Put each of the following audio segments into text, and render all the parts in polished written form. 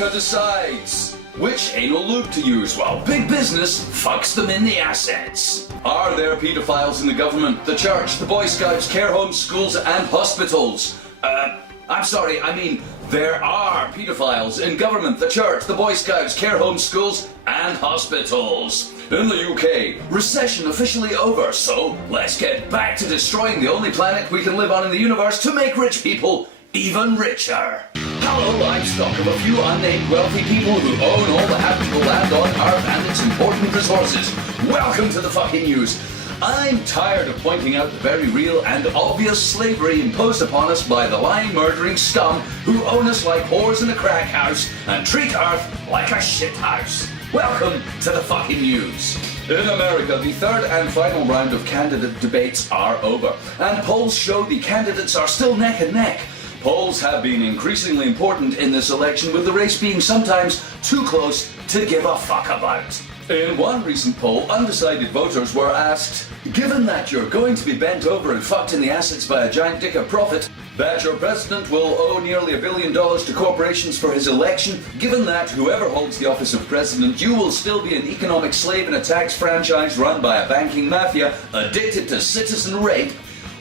America decides which anal lube to use while big business fucks them in the assets. Are there pedophiles in the government, the church, the Boy Scouts, care homes, schools and hospitals? I'm sorry, I mean, there are pedophiles in government, the church, the Boy Scouts, care homes, schools and hospitals. In the UK, recession officially over, so let's get back to destroying the only planet we can live on in the universe to make rich people even richer. Hello, I'm stuck of a few unnamed wealthy people who own all the habitable land on Earth and its important resources. Welcome to the fucking news. I'm tired of pointing out the very real and obvious slavery imposed upon us by the lying, murdering scum who own us like whores in a crack house and treat Earth like a shit house. Welcome to the fucking news. In America, the third and final round of candidate debates are over, and polls show the candidates are still neck and neck. Polls have been increasingly important in this election, with the race being sometimes too close to give a fuck about. In one recent poll, undecided voters were asked, given that you're going to be bent over and fucked in the assets by a giant dick of profit, that your president will owe nearly $1 billion to corporations for his election, given that whoever holds the office of president, you will still be an economic slave in a tax franchise run by a banking mafia addicted to citizen rape,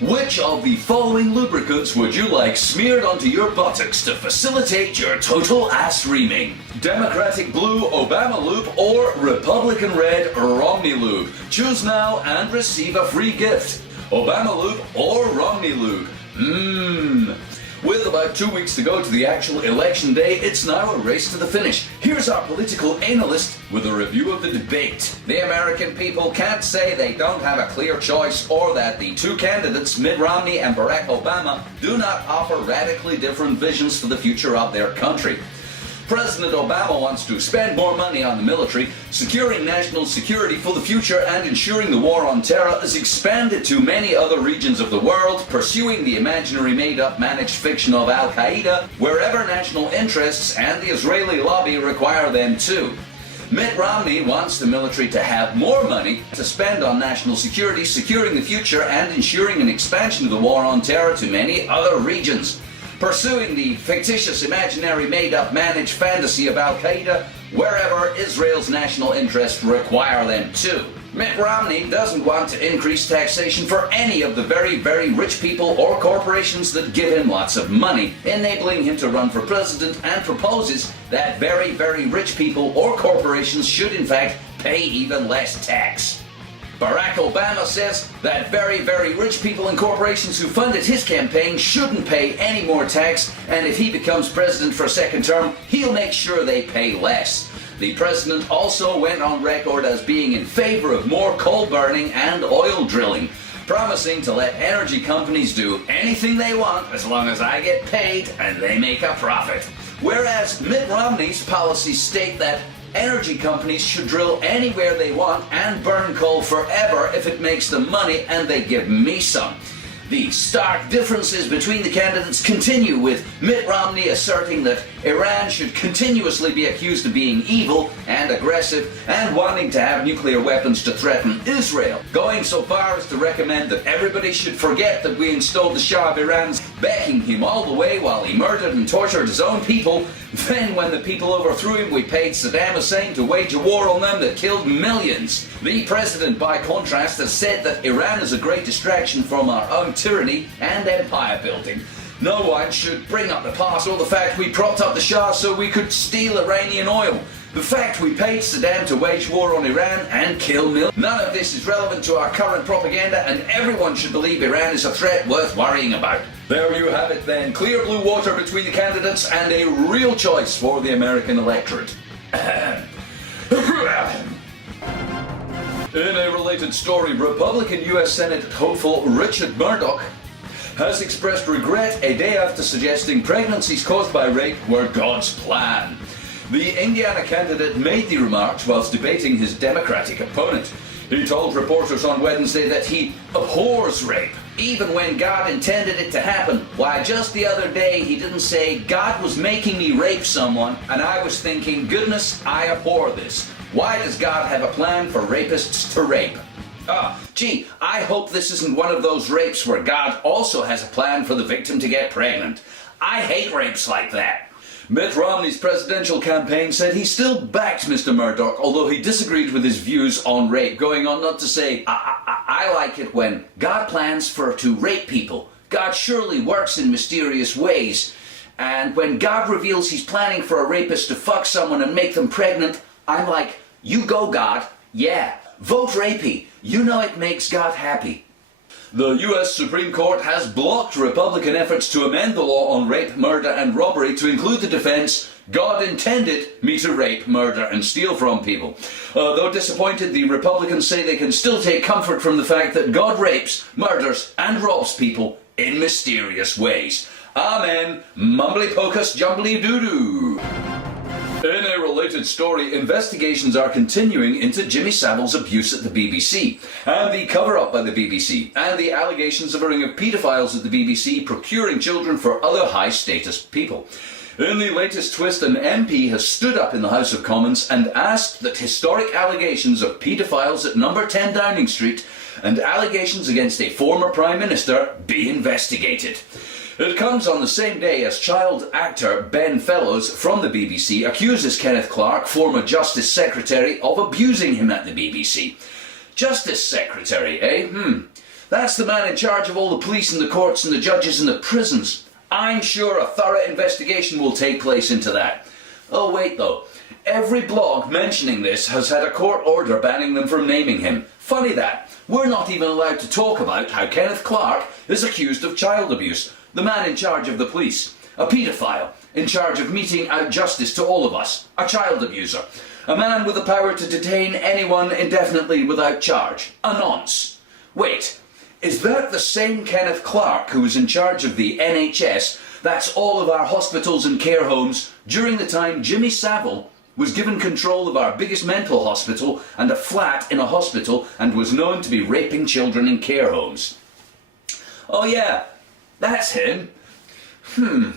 which of the following lubricants would you like smeared onto your buttocks to facilitate your total ass reaming? Democratic blue Obama lube or Republican red Romney lube? Choose now and receive a free gift. Obama lube or Romney lube? With about 2 weeks to go to the actual election day, it's now a race to the finish. Here's our political analyst with a review of the debate. The American people can't say they don't have a clear choice, or that the two candidates, Mitt Romney and Barack Obama, do not offer radically different visions for the future of their country. President Obama wants to spend more money on the military, securing national security for the future and ensuring the war on terror is expanded to many other regions of the world, pursuing the imaginary made-up managed fiction of Al-Qaeda wherever national interests and the Israeli lobby require them to. Mitt Romney wants the military to have more money to spend on national security, securing the future and ensuring an expansion of the war on terror to many other regions. Pursuing the fictitious, imaginary, made-up, managed fantasy of Al-Qaeda wherever Israel's national interests require them to. Mitt Romney doesn't want to increase taxation for any of the very, very rich people or corporations that give him lots of money, enabling him to run for president, and proposes that very, very rich people or corporations should in fact pay even less tax. Barack Obama says that very, very rich people and corporations who funded his campaign shouldn't pay any more tax, and if he becomes president for a second term, he'll make sure they pay less. The president also went on record as being in favor of more coal burning and oil drilling, promising to let energy companies do anything they want as long as I get paid and they make a profit. Whereas Mitt Romney's policies state that energy companies should drill anywhere they want and burn coal forever if it makes them money and they give me some. The stark differences between the candidates continue, with Mitt Romney asserting that Iran should continuously be accused of being evil and aggressive and wanting to have nuclear weapons to threaten Israel, going so far as to recommend that everybody should forget that we installed the Shah of Iran, backing him all the way while he murdered and tortured his own people. Then when the people overthrew him, we paid Saddam Hussein to wage a war on them that killed millions. The president, by contrast, has said that Iran is a great distraction from our own tyranny and empire building. No one should bring up the past or the fact we propped up the Shah so we could steal Iranian oil. The fact we paid Saddam to wage war on Iran and kill millions. None of this is relevant to our current propaganda, and everyone should believe Iran is a threat worth worrying about. There you have it then. Clear blue water between the candidates and a real choice for the American electorate. In a related story, Republican U.S. Senate hopeful Richard Murdoch has expressed regret a day after suggesting pregnancies caused by rape were God's plan. The Indiana candidate made the remarks whilst debating his Democratic opponent. He told reporters on Wednesday that he abhors rape, even when God intended it to happen. Why, just the other day he didn't say, God was making me rape someone, and I was thinking, goodness, I abhor this. Why does God have a plan for rapists to rape? Gee, I hope this isn't one of those rapes where God also has a plan for the victim to get pregnant. I hate rapes like that. Mitt Romney's presidential campaign said he still backed Mr. Murdoch, although he disagreed with his views on rape, going on not to say, I like it when God plans to rape people. God surely works in mysterious ways. And when God reveals he's planning for a rapist to fuck someone and make them pregnant, I'm like, you go, God. Yeah. Vote rapey. You know it makes God happy. The US Supreme Court has blocked Republican efforts to amend the law on rape, murder and robbery to include the defense, God intended me to rape, murder and steal from people. Though disappointed, the Republicans say they can still take comfort from the fact that God rapes, murders and robs people in mysterious ways. Amen. Mumbly pocus jumbly doo-doo. In a related story, investigations are continuing into Jimmy Savile's abuse at the BBC, and the cover-up by the BBC, and the allegations of a ring of paedophiles at the BBC procuring children for other high-status people. In the latest twist, an MP has stood up in the House of Commons and asked that historic allegations of paedophiles at number 10 Downing Street and allegations against a former Prime Minister be investigated. It comes on the same day as child actor Ben Fellows from the BBC accuses Kenneth Clarke, former Justice Secretary, of abusing him at the BBC. Justice Secretary, eh? That's the man in charge of all the police and the courts and the judges and the prisons. I'm sure a thorough investigation will take place into that. Oh wait though, every blog mentioning this has had a court order banning them from naming him. Funny that. We're not even allowed to talk about how Kenneth Clarke is accused of child abuse. The man in charge of the police, a paedophile, in charge of meting out justice to all of us, a child abuser, a man with the power to detain anyone indefinitely without charge, a nonce. Wait, is that the same Kenneth Clarke who was in charge of the NHS, that's all of our hospitals and care homes, during the time Jimmy Savile was given control of our biggest mental hospital and a flat in a hospital and was known to be raping children in care homes? Oh yeah. That's him.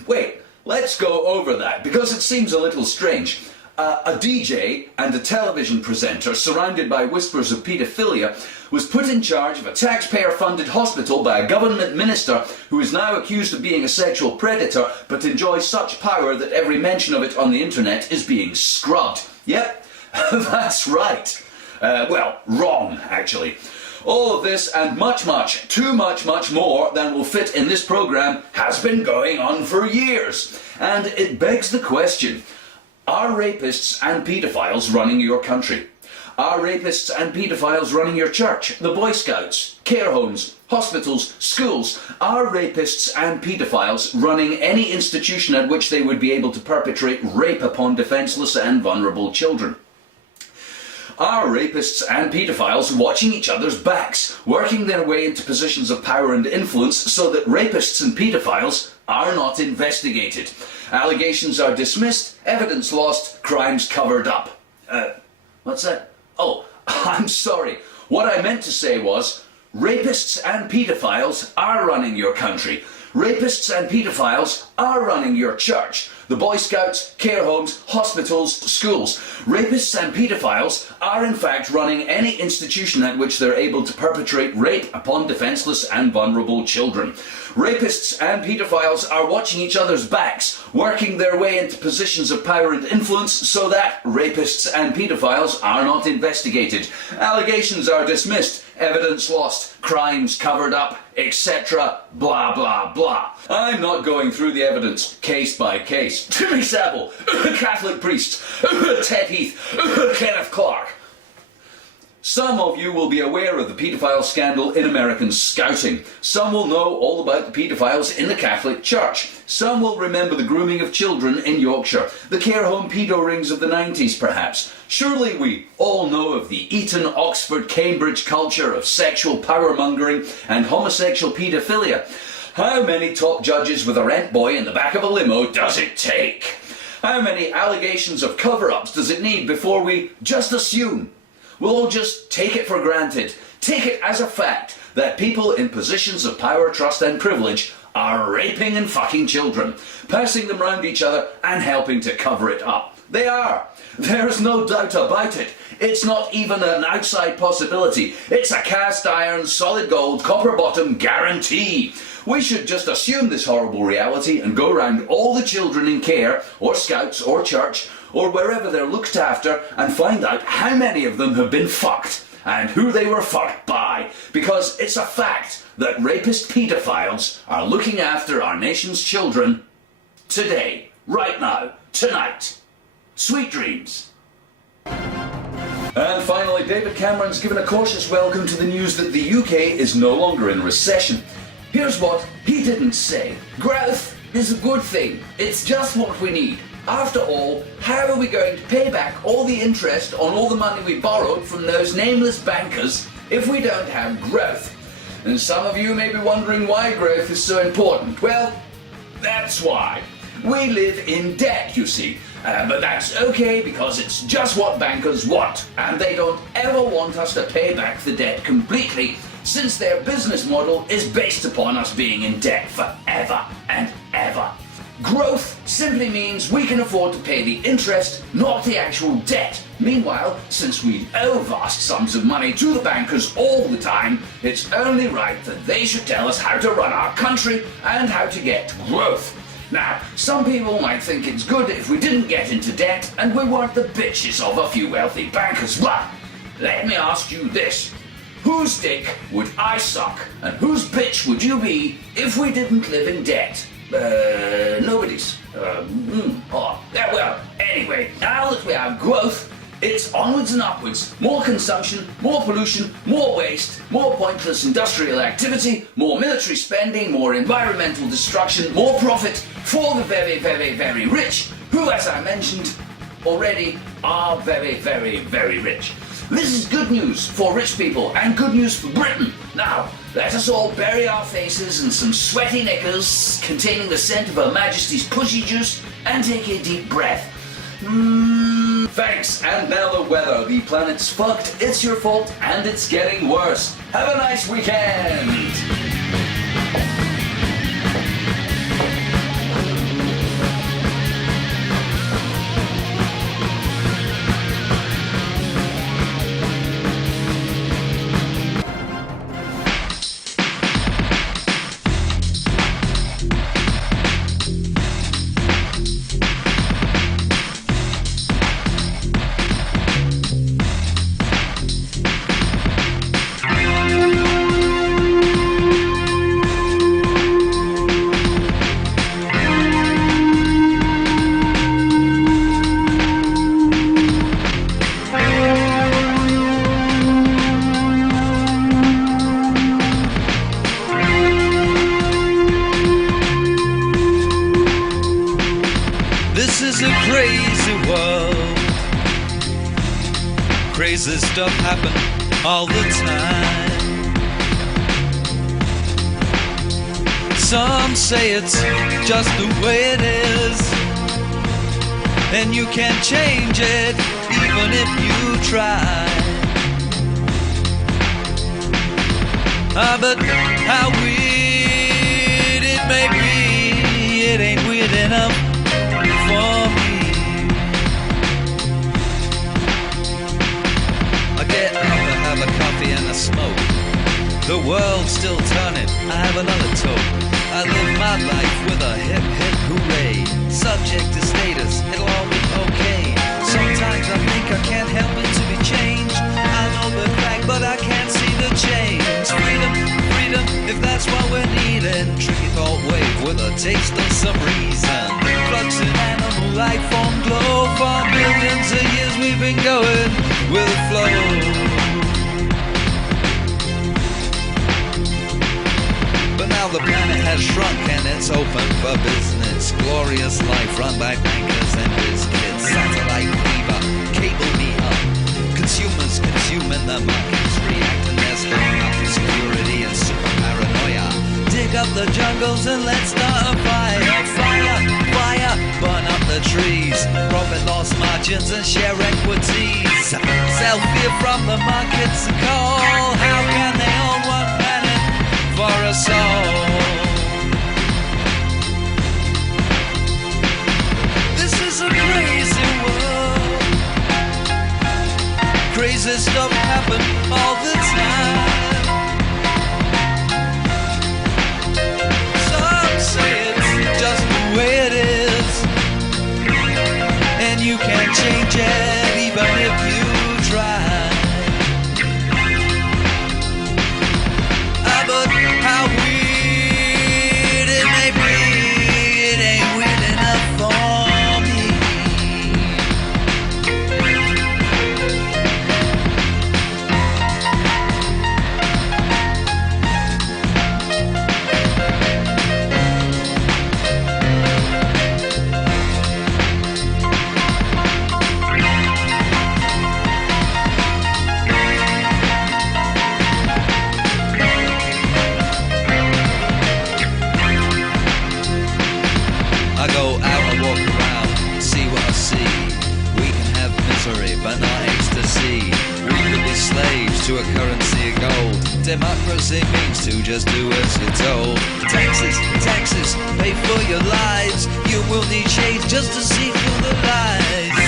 Wait, let's go over that, because it seems a little strange. A DJ and a television presenter surrounded by whispers of paedophilia was put in charge of a taxpayer-funded hospital by a government minister who is now accused of being a sexual predator but enjoys such power that every mention of it on the internet is being scrubbed. Yep, that's right. Well, wrong, actually. All of this and much more than will fit in this programme has been going on for years. And it begs the question, are rapists and paedophiles running your country? Are rapists and paedophiles running your church, the Boy Scouts, care homes, hospitals, schools? Are rapists and paedophiles running any institution at which they would be able to perpetrate rape upon defenceless and vulnerable children? Are rapists and paedophiles watching each other's backs, working their way into positions of power and influence so that rapists and paedophiles are not investigated? Allegations are dismissed, evidence lost, crimes covered up. What's that? Oh, I'm sorry. What I meant to say was, rapists and paedophiles are running your country. Rapists and paedophiles are running your church, the Boy Scouts, care homes, hospitals, schools. Rapists and paedophiles are in fact running any institution at which they're able to perpetrate rape upon defenceless and vulnerable children. Rapists and paedophiles are watching each other's backs, working their way into positions of power and influence so that rapists and paedophiles are not investigated. Allegations are dismissed, evidence lost, crimes covered up, etc. blah blah blah. I'm not going through the evidence case by case. Jimmy Savile, Catholic priest, Ted Heath, Kenneth Clarke. Some of you will be aware of the paedophile scandal in American Scouting. Some will know all about the paedophiles in the Catholic Church. Some will remember the grooming of children in Yorkshire, the care home pedo rings of the 90s perhaps. Surely we all know of the Eton, Oxford, Cambridge culture of sexual power-mongering and homosexual paedophilia. How many top judges with a rent boy in the back of a limo does it take? How many allegations of cover-ups does it need before we just assume? We'll all just take it for granted, take it as a fact that people in positions of power, trust and privilege are raping and fucking children, passing them round each other and helping to cover it up. They are. There's no doubt about it. It's not even an outside possibility. It's a cast iron, solid gold, copper bottom guarantee. We should just assume this horrible reality and go round all the children in care, or scouts, or church, or wherever they're looked after, and find out how many of them have been fucked, and who they were fucked by. Because it's a fact that rapist paedophiles are looking after our nation's children today, right now, tonight. Sweet dreams. And finally, David Cameron's given a cautious welcome to the news that the UK is no longer in recession. Here's what he didn't say. Growth is a good thing. It's just what we need. After all, how are we going to pay back all the interest on all the money we borrowed from those nameless bankers if we don't have growth? And some of you may be wondering why growth is so important. Well, that's why. We live in debt, you see. But that's okay because it's just what bankers want. And they don't ever want us to pay back the debt completely, since their business model is based upon us being in debt forever and ever. Growth simply means we can afford to pay the interest, not the actual debt. Meanwhile, since we owe vast sums of money to the bankers all the time, it's only right that they should tell us how to run our country and how to get growth. Now, some people might think it's good if we didn't get into debt and we weren't the bitches of a few wealthy bankers. Well, let me ask you this. Whose dick would I suck and whose bitch would you be if we didn't live in debt? Nobody's. Well, anyway, now that we have growth, it's onwards and upwards. More consumption, more pollution, more waste, more pointless industrial activity, more military spending, more environmental destruction, more profit for the very, very, very rich, who, as I mentioned already, are very, very, very rich. This is good news for rich people and good news for Britain. Now, let us all bury our faces in some sweaty knickers containing the scent of Her Majesty's pussy juice and take a deep breath. Thanks, and now the weather. The planet's fucked, it's your fault, and it's getting worse. Have a nice weekend! Crazy stuff happen all the time. Some say it's just the way it is, and you can't change it even if you try. But how weird it may be, it ain't weird enough for me. Get up and have a coffee and a smoke. The world's still turning, I have another toke. I live my life with a hip hip hooray. Subject to status, it'll all be okay. Sometimes I think I can't help it to be changed. I know the fact, but I can't see the change. Freedom, freedom, if that's what we're needing. Tricky thought wave with a taste of some reason. Flux in animal life form glow. For millions of years we've been going with the flow. But now the planet has shrunk and it's open for business. Glorious life run by bankers and biz kids. Satellite fever, cable me up. Consumers consuming the markets, reacting. There's hung up security and super paranoia. Dig up the jungles and let's start a fire. Fire, fire, burn up the trees. Profit loss margins and share equities. Self-fear from the markets a call. How can they all one planet for us all? is a crazy world. Crazy stuff happen all the time. Some say it's just the way it is, and you can't change it even if you try. But how weird it may be, it ain't weird enough for me. I go out and walk around, see what I see. We can have misery, but not ecstasy. We could be slaves to a currency of gold. Democracy means to just do as you're told. Taxes, taxes, pay for your lives. You will need shades just to see through the lies.